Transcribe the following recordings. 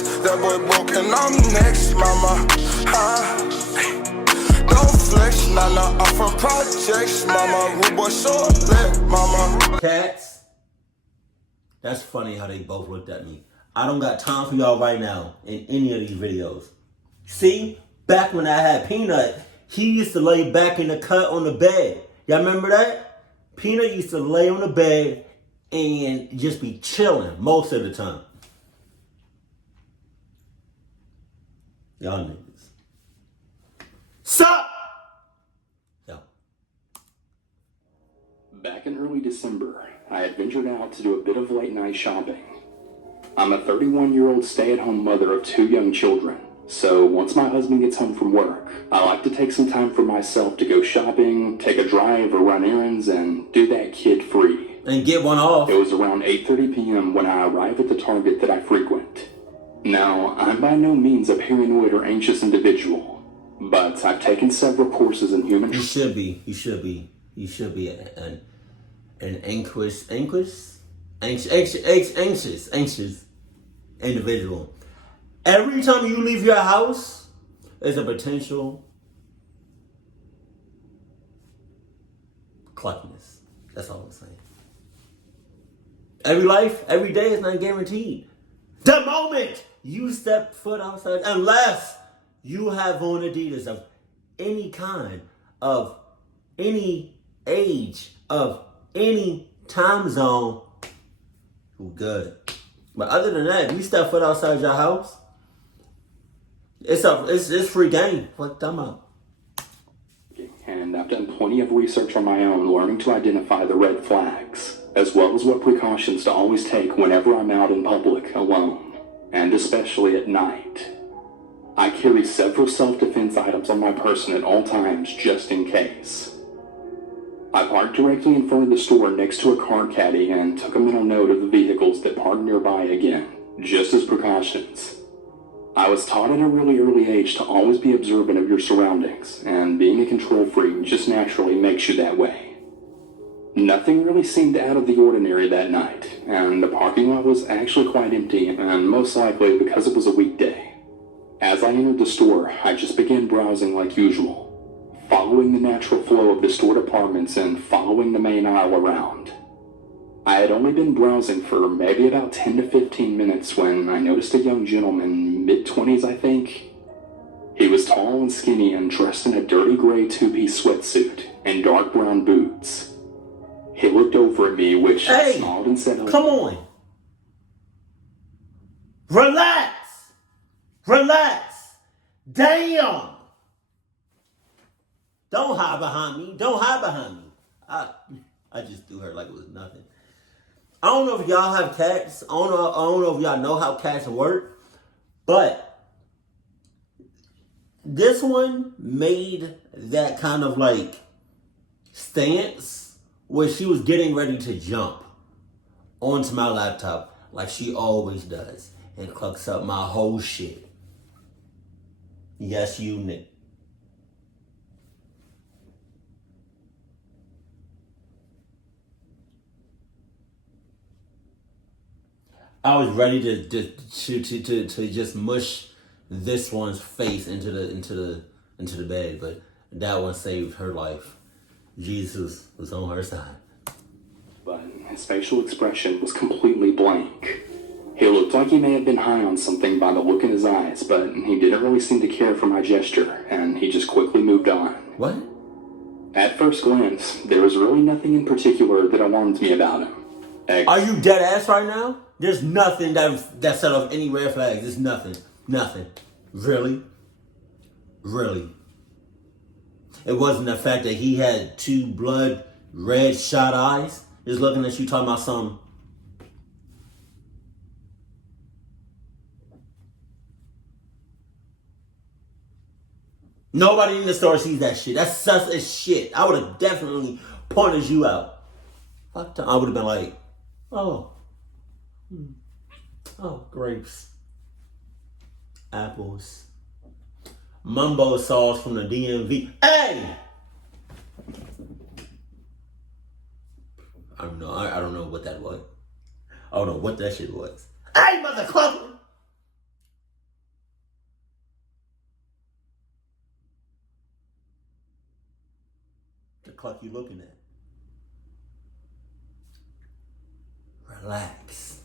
flex. That boy broke and I'm next, mama. Don't flex, nah, I'm from projects, mama. Rude boy short lit, mama. Cats, that's funny how they both looked at me. I don't got time for y'all right now in any of these videos. See, back when I had Peanut, he used to lay back in the cut on the bed. Y'all remember that? Peanut used to lay on the bed and just be chilling most of the time. Y'all niggas. Sup? Yo. Back in early December, I had ventured out to do a bit of late night shopping. I'm a 31-year-old stay-at-home mother of 2 young children, so once my husband gets home from work, I like to take some time for myself to go shopping, take a drive or run errands, and do that kid-free. And get one off. It was around 8:30 p.m. when I arrive at the Target that I frequent. Now, I'm by no means a paranoid or anxious individual, but I've taken several courses in human... You should be an anxious individual. Every time you leave your house, there's a potential cluckiness. That's all I'm saying. Every day is not guaranteed. The moment you step foot outside, unless you have on Adidas of any kind, of any age, of any time zone, you're good. But other than that, if you step foot outside your house, it's free game. What I'm out. And I've done plenty of research on my own, learning to identify the red flags, as well as what precautions to always take whenever I'm out in public alone, and especially at night. I carry several self-defense items on my person at all times, just in case. I parked directly in front of the store next to a car caddy and took a mental note of the vehicles that parked nearby again, just as precautions. I was taught at a really early age to always be observant of your surroundings, and being a control freak just naturally makes you that way. Nothing really seemed out of the ordinary that night, and the parking lot was actually quite empty, and most likely because it was a weekday. As I entered the store, I just began browsing like usual, following the natural flow of the store departments and following the main aisle around. I had only been browsing for maybe about 10 to 15 minutes when I noticed a young gentleman, mid-20s I think. He was tall and skinny and dressed in a dirty gray 2-piece sweatsuit and dark brown boots. He looked over at me, which I smiled and said, "Come on. Relax. Damn. Don't hide behind me. I just threw her like it was nothing. I don't know if y'all have cats. I don't know if y'all know how cats work. But this one made that kind of like stance where she was getting ready to jump onto my laptop like she always does and clucks up my whole shit. Yes, you Nick. I was ready to just mush this one's face into the bed, but that one saved her life. Jesus was on her side. But his facial expression was completely blank. He looked like he may have been high on something by the look in his eyes, but he didn't really seem to care for my gesture, and he just quickly moved on. What? At first glance, there was really nothing in particular that alarmed me about him. Are you dead ass right now? There's nothing that set off any red flags. There's nothing. Really? It wasn't the fact that he had 2 blood red shot eyes. Just looking at you talking about something. Nobody in the store sees that shit. That's sus as shit. I would have definitely pointed you out. I would have been like, oh, grapes, apples, mumbo sauce from the DMV. Hey! I don't know what that was. I don't know what that shit was. Hey, motherfucker! you looking at? Relax.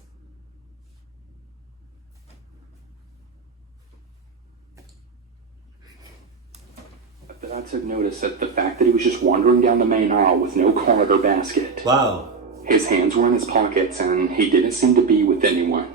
But I took notice at the fact that he was just wandering down the main aisle with no card or basket. Wow. His hands were in his pockets, and he didn't seem to be with anyone.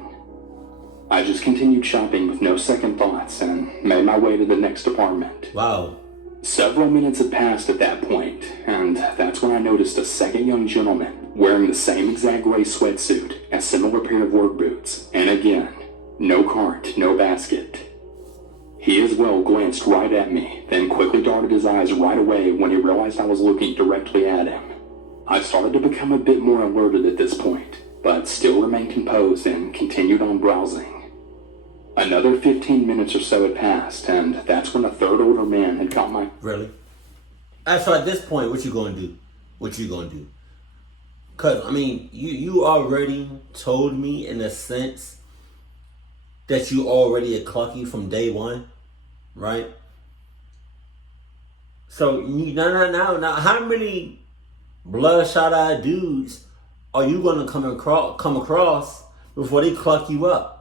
I just continued shopping with no second thoughts and made my way to the next department. Wow. Several minutes had passed at that point, and that's when I noticed a second young gentleman wearing the same exact gray sweatsuit, a similar pair of work boots, and again, no cart, no basket. He as well glanced right at me, then quickly darted his eyes right away when he realized I was looking directly at him. I started to become a bit more alerted at this point, but still remained composed and continued on browsing. Another 15 minutes or so had passed, and that's when a third older man had caught my... Really? So at this point, what you gonna do? What you gonna do? Cause I mean, you already told me in a sense that you already a clucky from day one, right? So now, how many bloodshot-eyed dudes are you gonna come across before they cluck you up?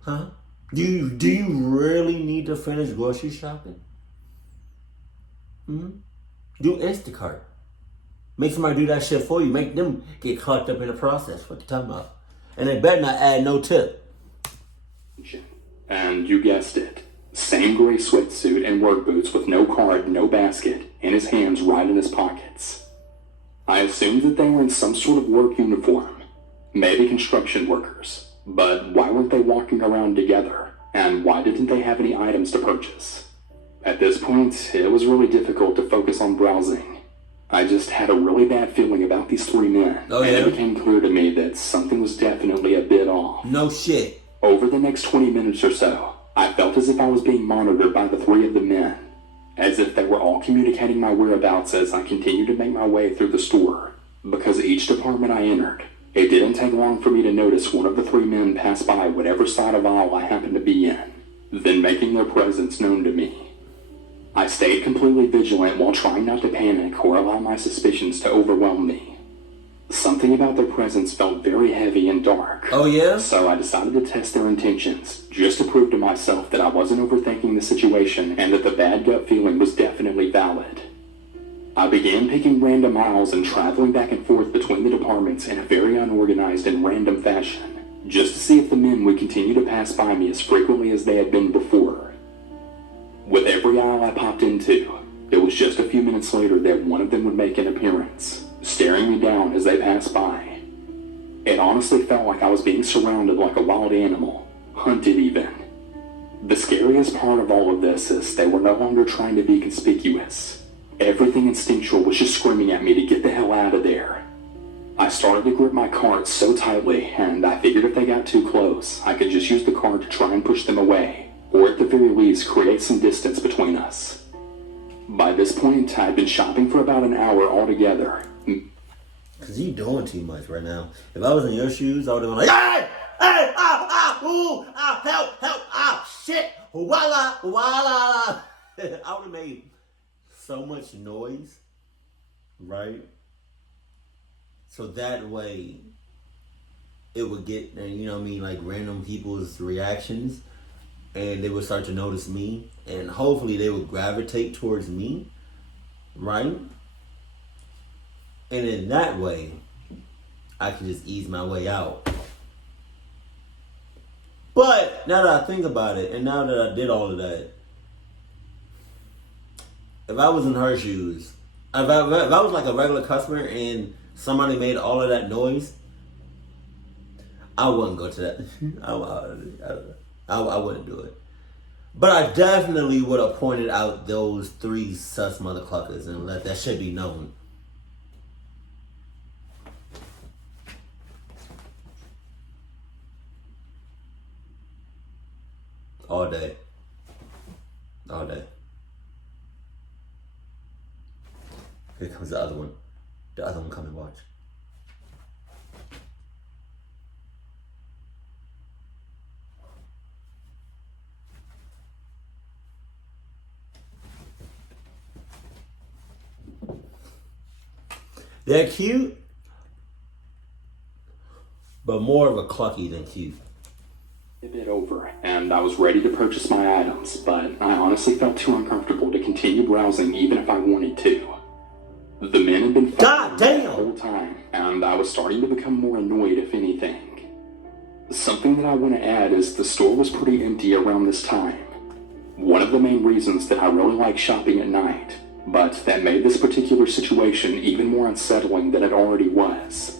Huh? Do you really need to finish grocery shopping? Do Instacart. Make somebody do that shit for you. Make them get caught up in the process. What you talking about? And they better not add no tip. And you guessed it. Same gray sweatsuit and work boots with no card, no basket, and his hands right in his pockets. I assumed that they were in some sort of work uniform. Maybe construction workers. But why weren't they walking around together? And why didn't they have any items to purchase? At this point, it was really difficult to focus on browsing. I just had a really bad feeling about these three men. And it became clear to me that something was definitely a bit off. No shit. Over the next 20 minutes or so, I felt as if I was being monitored by the three of the men. As if they were all communicating my whereabouts as I continued to make my way through the store. Because each department I entered, it didn't take long for me to notice one of the three men pass by whatever side of aisle I happened to be in, then making their presence known to me. I stayed completely vigilant while trying not to panic or allow my suspicions to overwhelm me. Something about their presence felt very heavy and dark. Oh yeah? So I decided to test their intentions, just to prove to myself that I wasn't overthinking the situation and that the bad gut feeling was definitely valid. I began picking random aisles and traveling back and forth between the departments in a very unorganized and random fashion, just to see if the men would continue to pass by me as frequently as they had been before. With every aisle I popped into, it was just a few minutes later that one of them would make an appearance, staring me down as they passed by. It honestly felt like I was being surrounded like a wild animal, hunted even. The scariest part of all of this is they were no longer trying to be conspicuous. Everything instinctual was just screaming at me to get the hell out of there. I started to grip my cart so tightly, and I figured if they got too close, I could just use the cart to try and push them away, or at the very least create some distance between us. By this point, I had been shopping for about an hour altogether. Cause you doing too much right now. If I was in your shoes, I would have been like, hey, hey, ooh, help, shit, voila. I would have made so much noise, right? So that way it would get, you know what I mean, like random people's reactions, and they would start to notice me, and hopefully they would gravitate towards me, right? And in that way, I can just ease my way out. But now that I think about it, and now that I did all of that, if I was in her shoes, if I was like a regular customer and somebody made all of that noise, I wouldn't go to that. I wouldn't do it. But I definitely would have pointed out those three sus mother cluckers and let that shit be known. All day. All day. Here comes the other one. The other one, come and watch. They're cute, but more of a clucky than cute. A bit over, and I was ready to purchase my items, but I honestly felt too uncomfortable to continue browsing even if I wanted to. The men had been God following me damn! the whole time, and I was starting to become more annoyed if anything. Something that I want to add is the store was pretty empty around this time. One of the main reasons that I really like shopping at night, but that made this particular situation even more unsettling than it already was.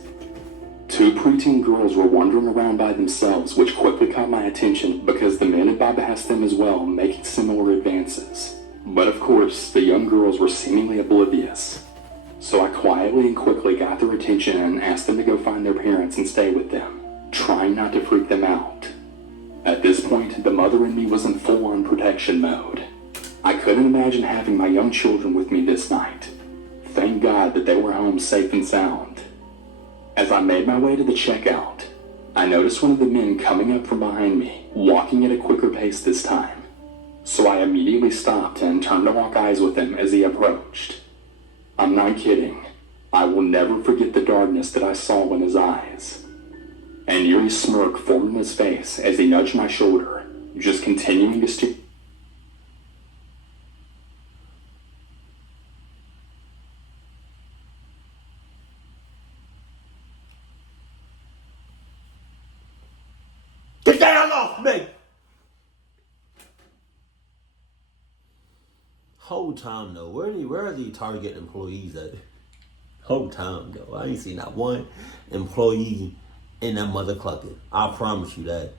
Two preteen girls were wandering around by themselves, which quickly caught my attention because the men had bypassed them as well, making similar advances. But of course, the young girls were seemingly oblivious. So I quietly and quickly got their attention and asked them to go find their parents and stay with them, trying not to freak them out. At this point, the mother in me was in full-on protection mode. I couldn't imagine having my young children with me this night. Thank God that they were home safe and sound. As I made my way to the checkout, I noticed one of the men coming up from behind me, walking at a quicker pace this time. So I immediately stopped and turned to lock eyes with him as he approached. I'm not kidding. I will never forget the darkness that I saw in his eyes. An eerie smirk formed in his face as he nudged my shoulder, just continuing to stare. Get the hell off me! Whole time though, where are the Target employees at? Whole time though, I ain't seen not one employee in that mother clucking. I promise you that.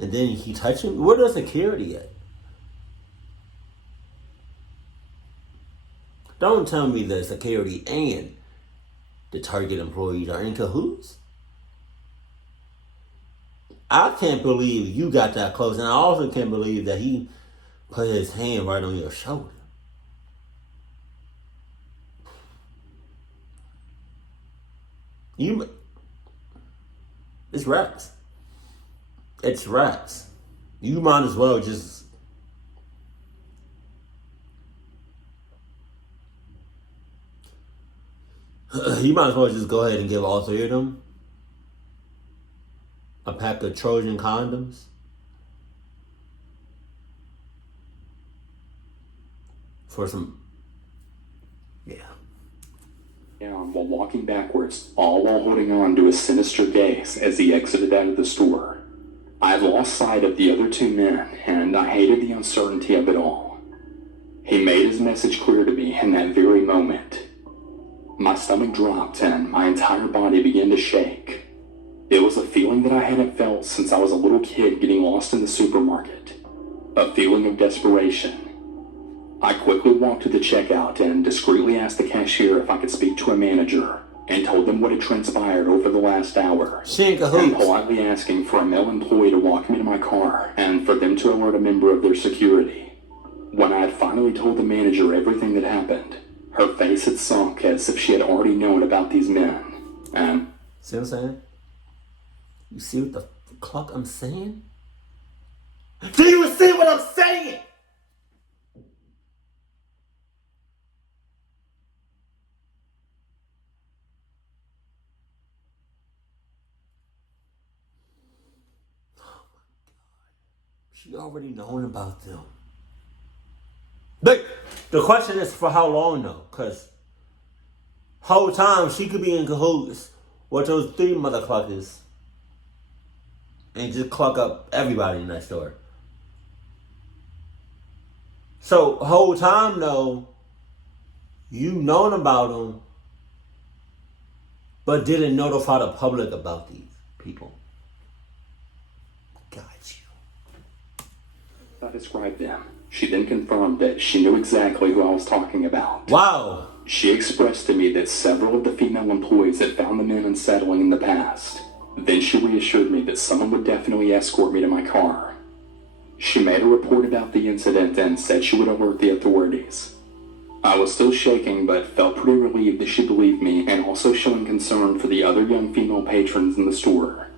And then he touched him. Where the security at? Don't tell me the security and the Target employees are in cahoots. I can't believe you got that close, and I also can't believe that he put his hand right on your shoulder. It's raps. It's raps. You might as well just go ahead and give all three of them a pack of Trojan condoms. For some, down while walking backwards, all while holding on to a sinister gaze as he exited out of the store. I had lost sight of the other two men, and I hated the uncertainty of it all. He made his message clear to me in that very moment. My stomach dropped and my entire body began to shake. It was a feeling that I hadn't felt since I was a little kid getting lost in the supermarket. A feeling of desperation. I quickly walked to the checkout and discreetly asked the cashier if I could speak to a manager, and told them what had transpired over the last hour, and politely asking for a male employee to walk me to my car and for them to alert a member of their security. When I had finally told the manager everything that happened, her face had sunk as if she had already known about these men, and... See what I'm saying? You see what the fuck I'm saying? Do you see what I'm saying? She already knowing about them. But the question is for how long though? Because whole time she could be in cahoots with those three mother cluckers and just cluck up everybody in that store. So whole time though, you known about them, but didn't notify the public about these people. Got you. I described them. She then confirmed that she knew exactly who I was talking about. Wow. She expressed to me that several of the female employees had found the men unsettling in the past. Then she reassured me that someone would definitely escort me to my car. She made a report about the incident and said she would alert the authorities. I was still shaking, but felt pretty relieved that she believed me and also showing concern for the other young female patrons in the store.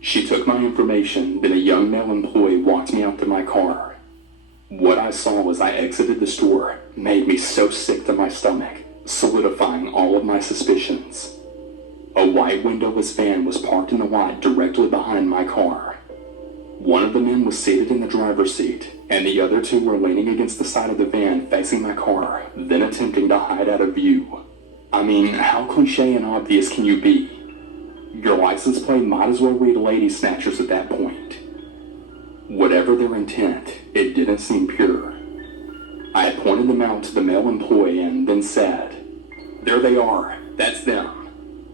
She took my information, then a young male employee walked me out to my car. What I saw as I exited the store made me so sick to my stomach solidifying all of my suspicions. A white windowless van was parked in the lot directly behind my car. One of the men was seated in the driver's seat, and the other two were leaning against the side of the van facing my car, then attempting to hide out of view. I mean, how cliche and obvious can you be? Your license plate might as well read lady snatchers at that point. Whatever their intent, it didn't seem pure. I had pointed them out to the male employee and then said, "There they are, that's them,"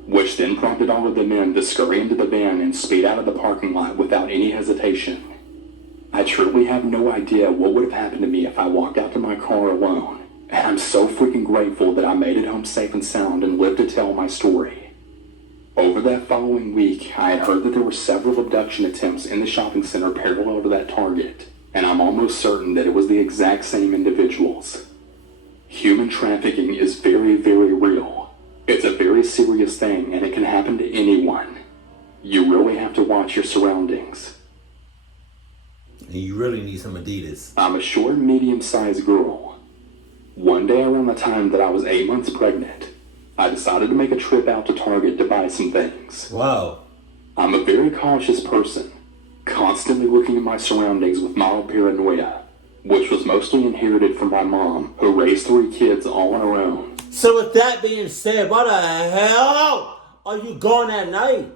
which then prompted all of the men to scurry into the van and speed out of the parking lot without any hesitation. I truly have no idea what would have happened to me if I walked out to my car alone, and I'm so freaking grateful that I made it home safe and sound and lived to tell my story. Over that following week, I had heard that there were several abduction attempts in the shopping center parallel to that target, and I'm almost certain that it was the exact same individuals. Human trafficking is very, very real. It's a very serious thing, and it can happen to anyone. You really have to watch your surroundings. And you really need some Adidas. I'm a short, medium-sized girl. One day around the time that I was 8 months pregnant, I decided to make a trip out to Target to buy some things. Wow. I'm a very cautious person, constantly looking at my surroundings with mild paranoia, which was mostly inherited from my mom, who raised 3 kids all on her own. So with that being said, why the hell are you going at night?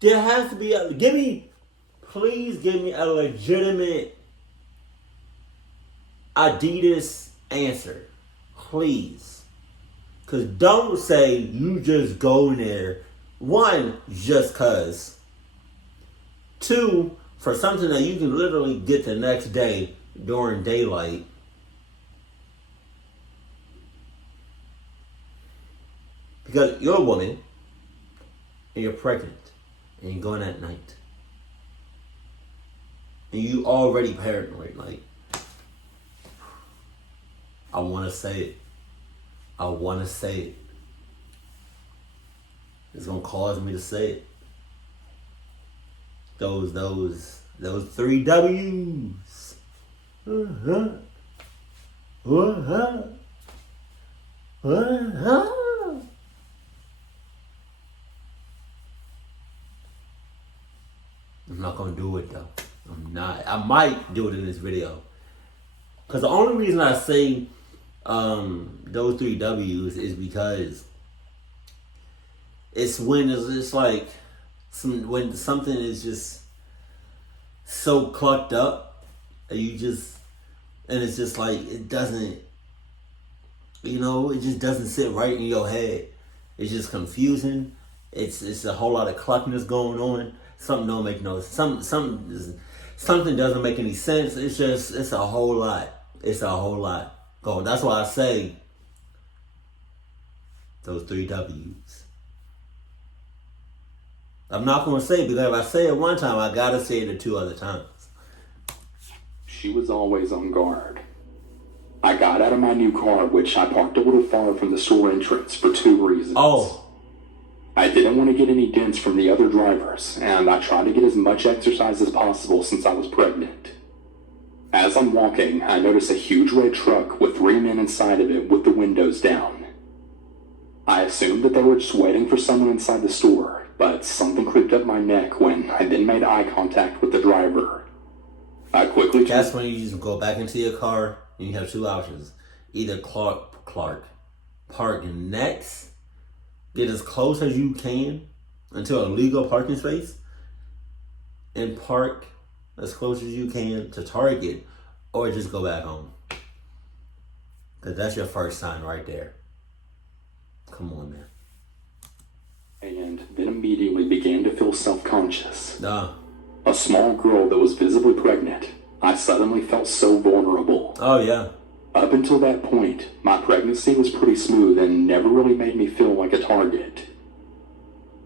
There has to be please give me a legitimate Adidas answer. Please. Because don't say you just go in there, 1, just cause. 2, for something that you can literally get the next day during daylight. Because you're a woman, and you're pregnant, and you're going at night. And you already paranoid, like, I want to say it. I want to say it. It's going to cause me to say it. Those 3 W's. I'm not going to do it though. I'm not. I might do it in this video. Because the only reason I say those 3 W's is because it's when it's like when something is just so clucked up and it's just like it doesn't, it just doesn't sit right in your head. It's just confusing. It's a whole lot of cluckiness going on. Something don't make no something doesn't make any sense. It's a whole lot. It's a whole lot. Go. That's why I say those 3 W's. I'm not going to say it because if I say it one time, I got to say it 2 other times. She was always on guard. I got out of my new car, which I parked a little far from the store entrance, for 2 reasons. Oh. I didn't want to get any dents from the other drivers, and I tried to get as much exercise as possible since I was pregnant. As I'm walking, I notice a huge red truck with 3 men inside of it with the windows down. I assumed that they were just waiting for someone inside the store, but something creeped up my neck when I then made eye contact with the driver. I quickly... That's when you just go back into your car and you have 2 options. Either park next, get as close as you can until a legal parking space, and park as close as you can to Target, or just go back home. Because that's your first sign right there. Come on, man. And then immediately began to feel self-conscious. Nah. A small girl that was visibly pregnant. I suddenly felt so vulnerable. Oh, yeah. Up until that point, my pregnancy was pretty smooth and never really made me feel like a target.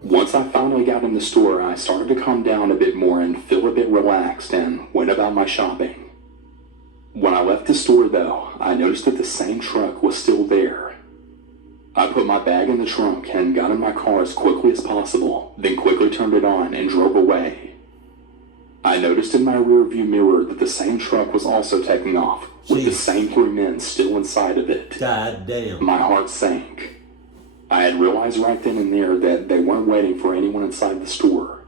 Once I finally got in the store, I started to calm down a bit more and feel a bit relaxed and went about my shopping. When I left the store, though, I noticed that the same truck was still there. I put my bag in the trunk and got in my car as quickly as possible, then quickly turned it on and drove away. I noticed in my rearview mirror that the same truck was also taking off, with the same 3 men still inside of it. God damn. My heart sank. I had realized right then and there that they weren't waiting for anyone inside the store.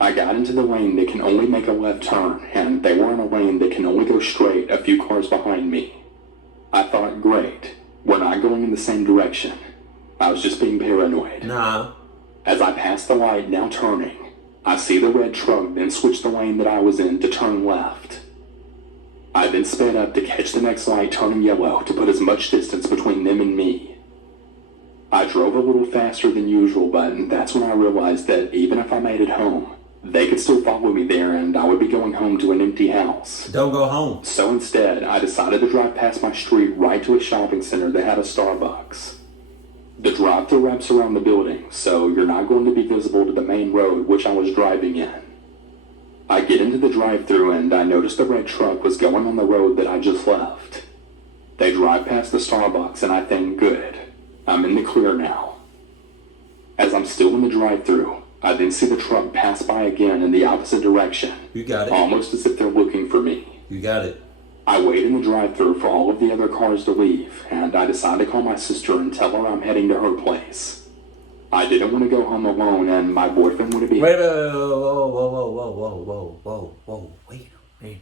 I got into the lane that can only make a left turn, and they were in a lane that can only go straight a few cars behind me. I thought, great, we're not going in the same direction. I was just being paranoid. Nah. As I passed the light, now turning, I see the red truck then switch the lane that I was in to turn left. I then sped up to catch the next light turning yellow to put as much distance between them and me. I drove a little faster than usual, but that's when I realized that even if I made it home, they could still follow me there and I would be going home to an empty house. Don't go home. So instead, I decided to drive past my street right to a shopping center that had a Starbucks. The drive-thru wraps around the building, so you're not going to be visible to the main road which I was driving in. I get into the drive-thru and I notice the red truck was going on the road that I just left. They drive past the Starbucks and I think, good, I'm in the clear now. As I'm still in the drive-thru, I then see the truck pass by again in the opposite direction. You got it. Almost as if they're looking for me. You got it. I wait in the drive-thru for all of the other cars to leave, and I decide to call my sister and tell her I'm heading to her place. I didn't want to go home alone, and my boyfriend would be... Wait, wait, wait a minute.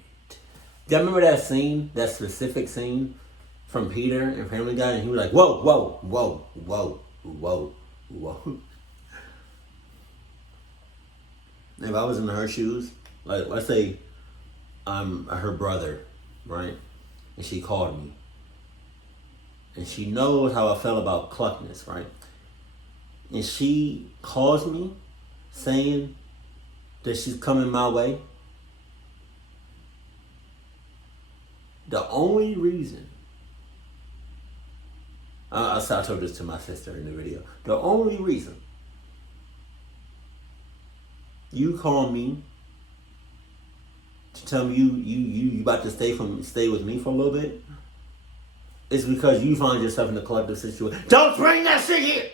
Do you remember that scene, that specific scene from Peter and Family Guy, and he was like, whoa. If I was in her shoes, like, let's say I'm her brother, right? And she called me. And she knows how I felt about cluckness, right? And she calls me saying that she's coming my way. The only reason, I told this to my sister in the video. The only reason you call me to tell me you about to stay with me for a little bit is because you find yourself in a collective situation. Don't bring that shit here!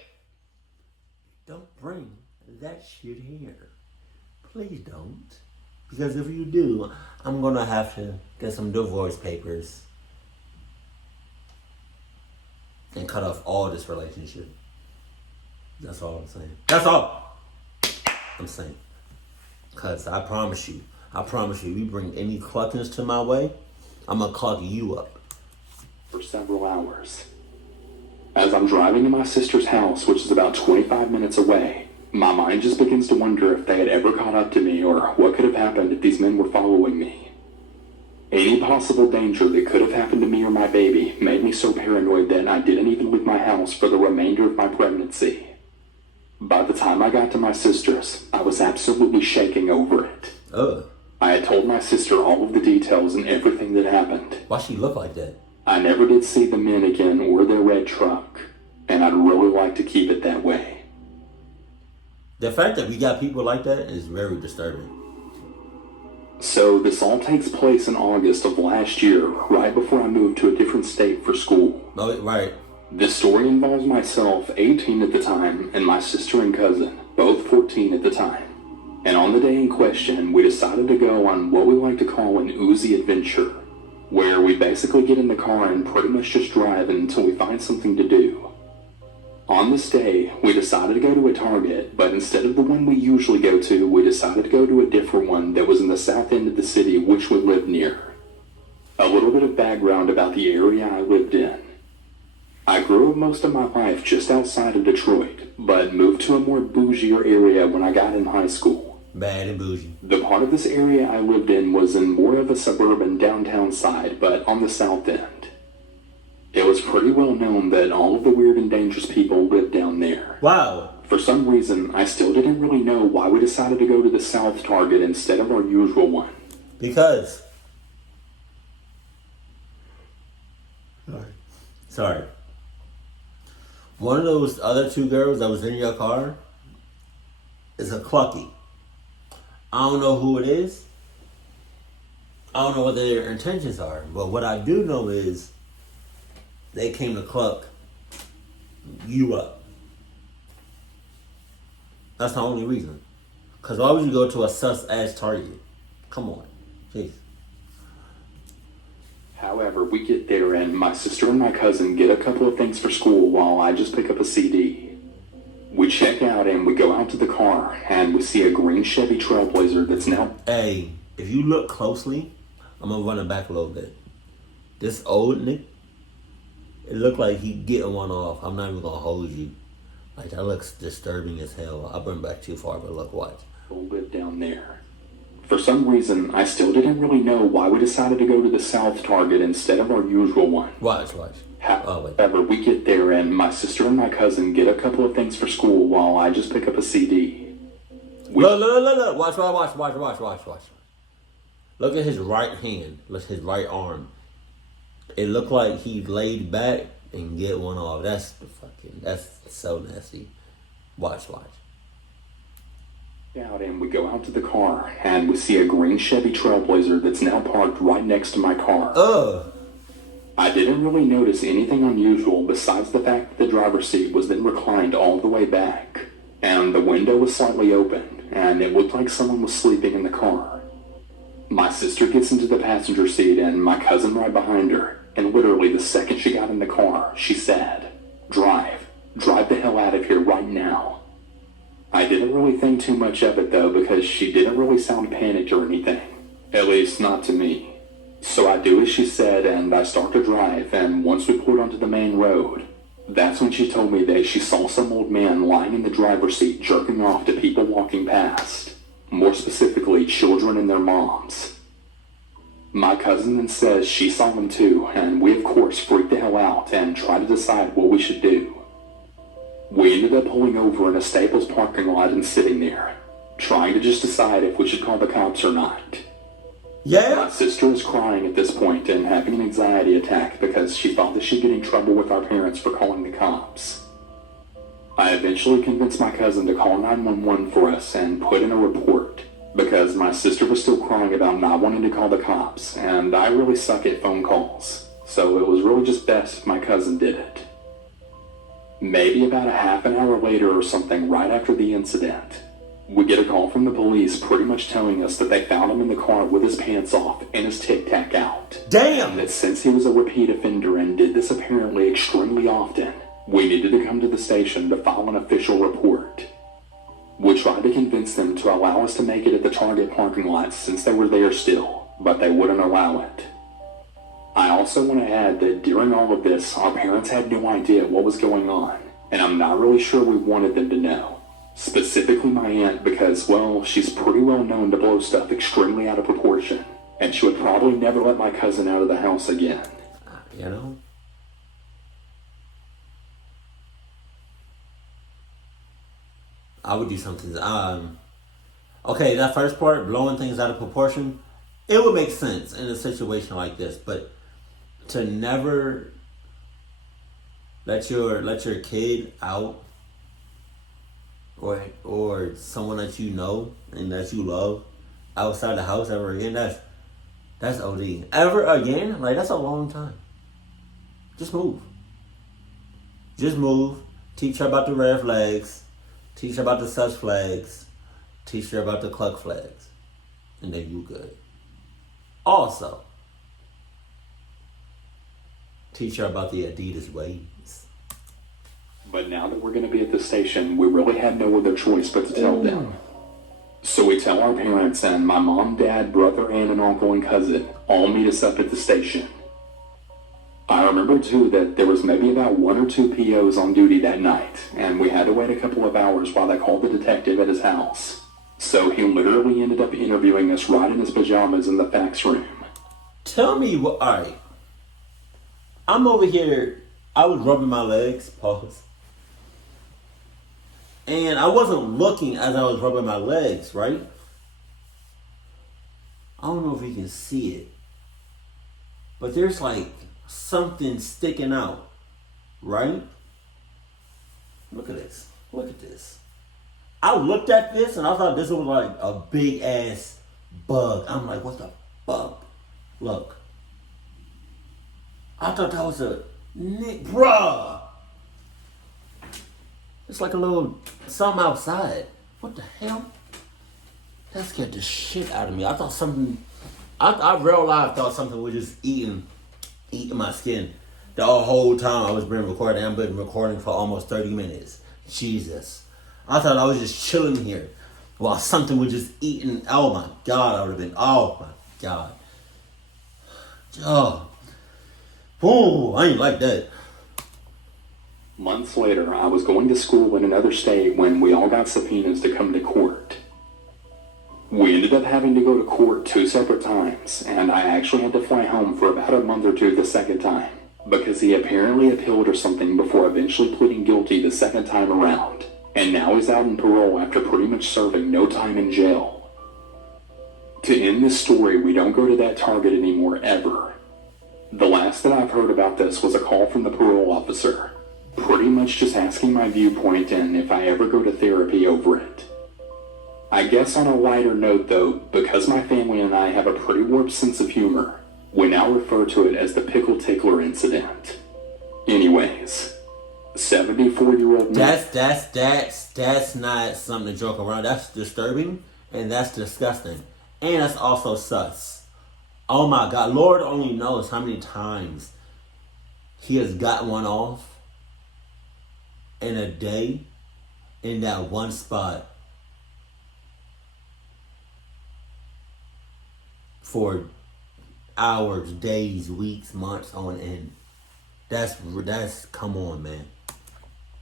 Don't bring that shit here. Please don't. Because if you do, I'm gonna have to get some divorce papers and cut off all this relationship. That's all I'm saying. That's all I'm saying. Because I promise you, you bring any cluckness to my way, I'm gonna cluck you up. For several hours. As I'm driving to my sister's house, which is about 25 minutes away, my mind just begins to wonder if they had ever caught up to me or what could have happened if these men were following me. Any possible danger that could have happened to me or my baby made me so paranoid that I didn't even leave my house for the remainder of my pregnancy. By the time I got to my sister's, I was absolutely shaking over it. I had told my sister all of the details and everything that happened. Why she look like that? I never did see the men again or their red truck, and I'd really like to keep it that way. The fact that we got people like that is very disturbing. So this all takes place in August of last year, right before I moved to a different state for school. Oh, right. This story involves myself, 18 at the time, and my sister and cousin, both 14 at the time. And on the day in question, we decided to go on what we like to call an Uzi adventure, where we basically get in the car and pretty much just drive until we find something to do. On this day, we decided to go to a Target, but instead of the one we usually go to, we decided to go to a different one that was in the south end of the city, which we lived near. A little bit of background about the area I lived in. I grew up most of my life just outside of Detroit, but moved to a more bougier area when I got in high school. Bad and bougie. The part of this area I lived in was in more of a suburban downtown side, but on the south end. It was pretty well known that all of the weird and dangerous people lived down there. Wow. For some reason, I still didn't really know why we decided to go to the South Target instead of our usual one. Because. Sorry. One of those other two girls that was in your car is a clucky. I don't know who it is. I don't know what their intentions are. But what I do know is they came to cluck you up. That's the only reason. Because why would you go to a sus-ass Target? Come on. Jeez. However, we get there and my sister and my cousin get a couple of things for school while I just pick up a CD. We check out and we go out to the car and we see a green Chevy Trailblazer that's now... Hey, if you look closely, I'm gonna run it back a little bit. This old Nick, it looked like he getting one off. I'm not even gonna hold you. Like, that looks disturbing as hell. I'll bring it back too far, but look, watch. A little bit down there. For some reason, I still didn't really know why we decided to go to the South Target instead of our usual one. Watch. However, we get there and my sister and my cousin get a couple of things for school while I just pick up a CD. Look. Watch. Look at his right hand. Look at his right arm. It looked like he laid back and get one off. That's so nasty. Watch. Out and we go out to the car and we see a green Chevy Trailblazer that's now parked right next to my car. I didn't really notice anything unusual besides the fact that the driver's seat was then reclined all the way back and the window was slightly open and it looked like someone was sleeping in the car. My sister gets into the passenger seat and my cousin right behind her, and literally the second she got in the car, she said, drive the hell out of here right now. I didn't really think too much of it though because she didn't really sound panicked or anything. At least not to me. So I do as she said and I start to drive, and once we pulled onto the main road, that's when she told me that she saw some old man lying in the driver's seat jerking off to people walking past. More specifically, children and their moms. My cousin then says she saw them too, and we of course freaked the hell out and tried to decide what we should do. We ended up pulling over in a Staples parking lot and sitting there, trying to just decide if we should call the cops or not. Yeah? My sister is crying at this point and having an anxiety attack because she thought that she'd get in trouble with our parents for calling the cops. I eventually convinced my cousin to call 911 for us and put in a report because my sister was still crying about not wanting to call the cops, and I really suck at phone calls, so it was really just best if my cousin did it. Maybe about a half an hour later or something right after the incident, we get a call from the police pretty much telling us that they found him in the car with his pants off and his Tic Tac out. Damn! And that since he was a repeat offender and did this apparently extremely often, we needed to come to the station to file an official report. We tried to convince them to allow us to make it at the Target parking lot since they were there still, but they wouldn't allow it. I also want to add that during all of this, our parents had no idea what was going on, and I'm not really sure we wanted them to know. Specifically my aunt because, well, she's pretty well known to blow stuff extremely out of proportion, and she would probably never let my cousin out of the house again. You know? I would do something. Okay, that first part, blowing things out of proportion, it would make sense in a situation like this, but to never let your kid out or someone that you know and that you love outside the house ever again, that's OD. Ever again? Like, that's a long time. Just move. Teach her about the red flags. Teach her about the sus flags. Teach her about the cluck flags. And then you good. Also, teach her about the Adidas ways. But now that we're going to be at the station, we really had no other choice but to tell them. So we tell our parents, and my mom, dad, brother, aunt, and uncle and cousin all meet us up at the station. I remember too that there was maybe about 1 or 2 POs on duty that night, and we had to wait a couple of hours while they called the detective at his house. So he literally ended up interviewing us right in his pajamas in the fax room. Tell me what, alright. I'm over here, I was rubbing my legs, pause. And I wasn't looking as I was rubbing my legs, right? I don't know if you can see it. But there's like something sticking out, right? Look at this. Look at this. I looked at this and I thought this was like a big ass bug. I'm like, what the fuck? Look. I thought that was a bruh. It's like a little something outside. What the hell? That scared the shit out of me. I thought something. I real life thought something was just eating my skin. The whole time I was being recorded. I've been recording for almost 30 minutes. Jesus. I thought I was just chilling here while something was just eating. Oh my God, I would have been. Oh my God. Oh. Ooh, I ain't like that. Months later, I was going to school in another state when we all got subpoenas to come to court. We ended up having to go to court 2 separate times, and I actually had to fly home for about a month or two the second time, because he apparently appealed or something before eventually pleading guilty the second time around, and now he's out on parole after pretty much serving no time in jail. To end this story, we don't go to that Target anymore ever. The last that I've heard about this was a call from the parole officer, pretty much just asking my viewpoint and if I ever go to therapy over it. I guess on a lighter note though, because my family and I have a pretty warped sense of humor, we now refer to it as the pickle tickler incident. Anyways, 74-year-old That's not something to joke around. That's disturbing and that's disgusting. And that's also sus. Oh my God, Lord only knows how many times he has got one off in a day in that one spot for hours, days, weeks, months on end. That's come on, man.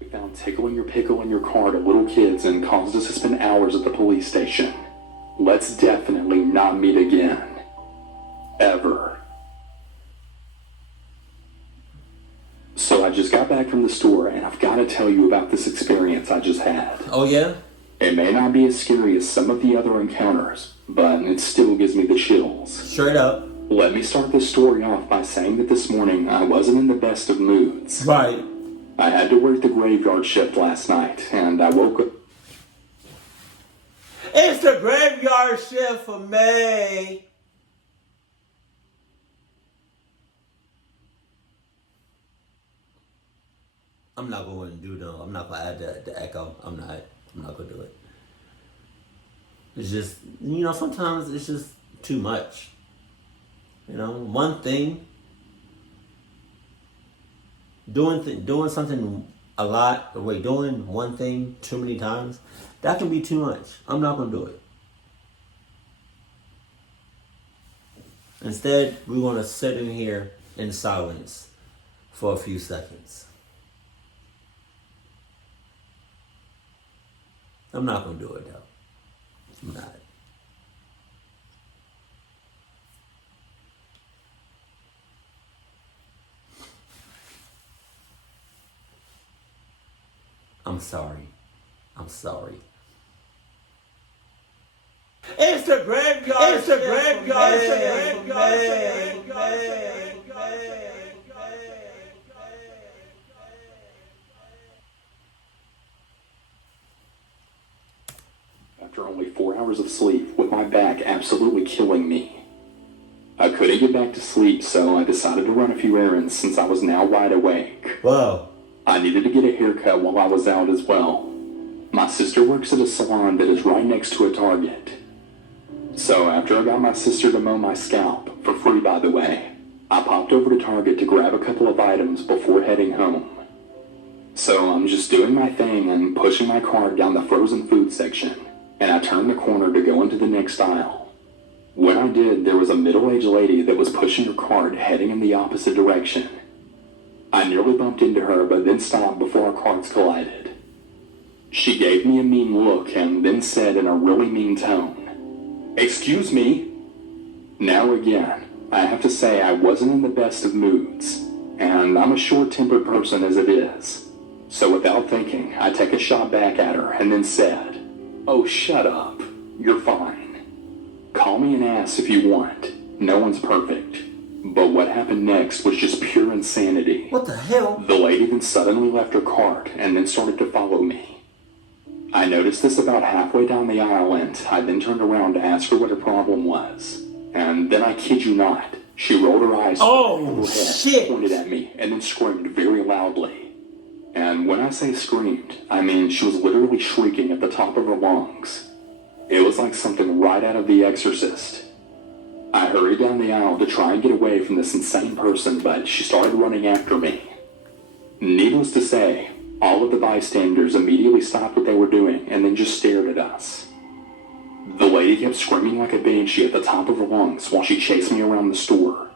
We found tickling your pickle in your car to little kids and caused us to spend hours at the police station. Let's definitely not meet again. Ever. So I just got back from the store and I've got to tell you about this experience I just had. Oh yeah? It may not be as scary as some of the other encounters, but it still gives me the chills. Straight up. Let me start this story off by saying that this morning I wasn't in the best of moods. Right. I had to work the graveyard shift last night, and I woke up. It's the graveyard shift for me. I'm not going to do no. I'm not going to add the echo. I'm not going to do it. It's just, sometimes it's just too much. One thing, doing something a lot, doing one thing too many times, that can be too much. I'm not going to do it. Instead, we're going to sit in here in silence for a few seconds. I'm not going to do it, though. I'm not. I'm sorry. It's the graveyard. It's the graveyard. After only 4 hours of sleep, with my back absolutely killing me. I couldn't get back to sleep, so I decided to run a few errands since I was now wide awake. Whoa. I needed to get a haircut while I was out as well. My sister works at a salon that is right next to a Target. So after I got my sister to mow my scalp, for free by the way, I popped over to Target to grab a couple of items before heading home. So I'm just doing my thing and pushing my cart down the frozen food section, and I turned the corner to go into the next aisle. When I did, there was a middle-aged lady that was pushing her cart heading in the opposite direction. I nearly bumped into her, but then stopped before our carts collided. She gave me a mean look and then said in a really mean tone, "Excuse me." Now again, I have to say I wasn't in the best of moods, and I'm a short-tempered person as it is. So without thinking, I take a shot back at her and then said, "Oh, shut up. You're fine. Call me an ass if you want. No one's perfect." But what happened next was just pure insanity. What the hell? The lady then suddenly left her cart and then started to follow me. I noticed this about halfway down the aisle, and I then turned around to ask her what her problem was. And then I kid you not, she rolled her eyes over her head, shit. pointed at me, and then screamed very loudly. And when I say screamed, I mean she was literally shrieking at the top of her lungs. It was like something right out of The Exorcist. I hurried down the aisle to try and get away from this insane person, but she started running after me. Needless to say, all of the bystanders immediately stopped what they were doing and then just stared at us. The lady kept screaming like a banshee at the top of her lungs while she chased me around the store.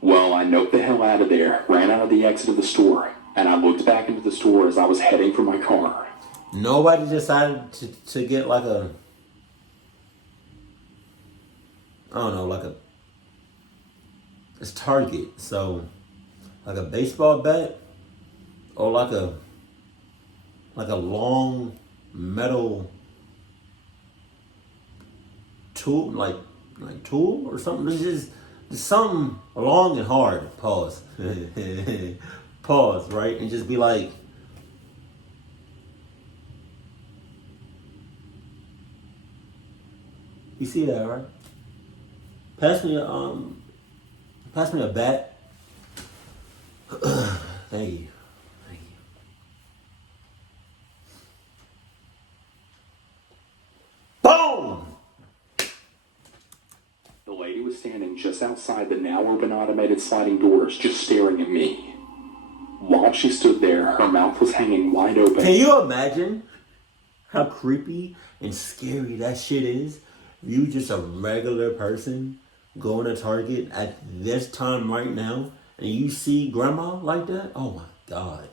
Well, I noped the hell out of there, ran out of the exit of the store, and I looked back into the store as I was heading for my car. Nobody decided to get like a, I don't know, like a, it's Target, so like a baseball bat or like a long metal tool, like tool or something. It's just something long and hard. Pause. Pause, right? And just be like, you see that, right? Pass me a bat. Thank you. Boom! The lady was standing just outside the now open automated sliding doors, just staring at me. While she stood there, her mouth was hanging wide open. Can you imagine how creepy and scary that shit is? You just a regular person going to Target at this time right now, and you see grandma like that? Oh my God.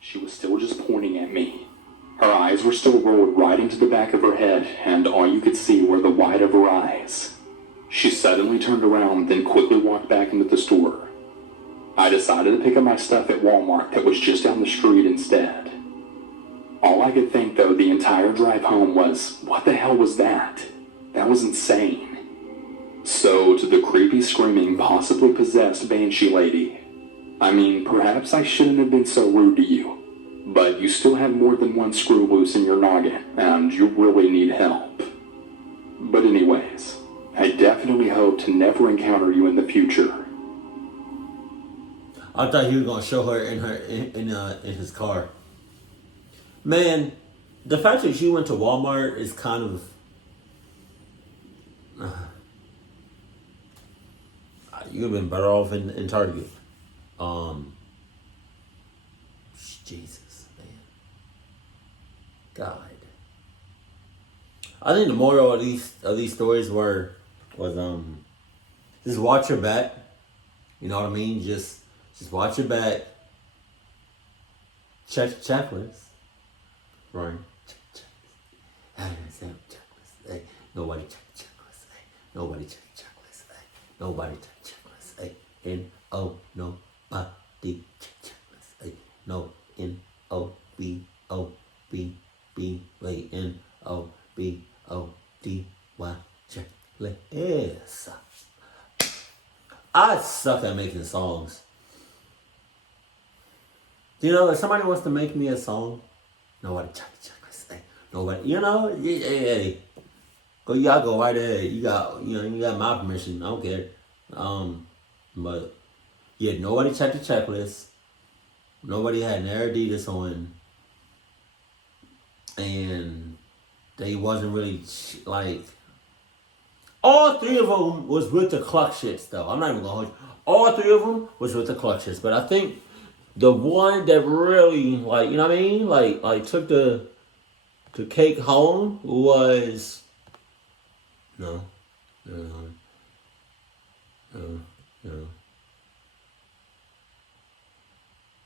She was still just pointing at me. Her eyes were still rolled right into the back of her head, and all you could see were the white of her eyes. She suddenly turned around, then quickly walked back into the store. I decided to pick up my stuff at Walmart that was just down the street instead. All I could think, though, the entire drive home was, what the hell was that? That was insane. So, to the creepy, screaming, possibly possessed banshee lady, I mean, perhaps I shouldn't have been so rude to you, but you still have more than one screw loose in your noggin, and you really need help. But anyways, I definitely hope to never encounter you in the future. I thought he was gonna show her in his car. Man, the fact that she went to Walmart is kind of you'd have been better off in Target. Jesus, man. God. I think the moral of these stories was just watch your back. You know what I mean? Just watch your back. Check checklist. Right. Hey, nobody check checklist. Hey, nobody check checklist. Hey, nobody check checklist. Hey, N-O, nobody check checklist. Hey, no, N-O-B-O-B-B, wait, N-O-B-O-D-Y, checklist. I suck at making songs. You know, if somebody wants to make me a song, nobody check checklist. Hey, nobody, you know, hey, y'all go right ahead. You got my permission. I don't care. But yeah, nobody checked the checklist. Nobody had an Adidas on, and they wasn't really like. All three of them was with the cluck shits, though. I'm not even gonna hold you. All three of them was with the cluck shits, but I think the one that really, like, you know what I mean, like took the cake home was no.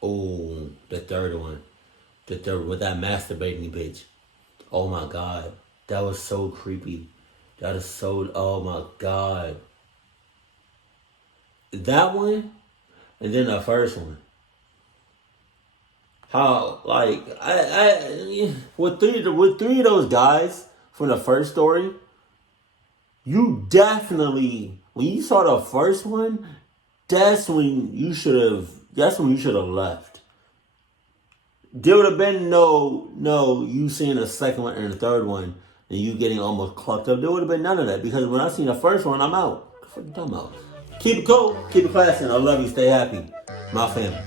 Oh, the third one, with that masturbating bitch. Oh my God, that was so creepy. That is so, oh my God. That one, and then the first one. How, like, with three of those guys from the first story, you definitely, when you saw the first one, that's when you should have left. There would have been no, you seeing the second one and the third one, and you getting almost clucked up. There would have been none of that, because when I seen the first one, I'm out. What the fuck you talking about? Keep it cool, keep it classy, and I love you, stay happy. My family.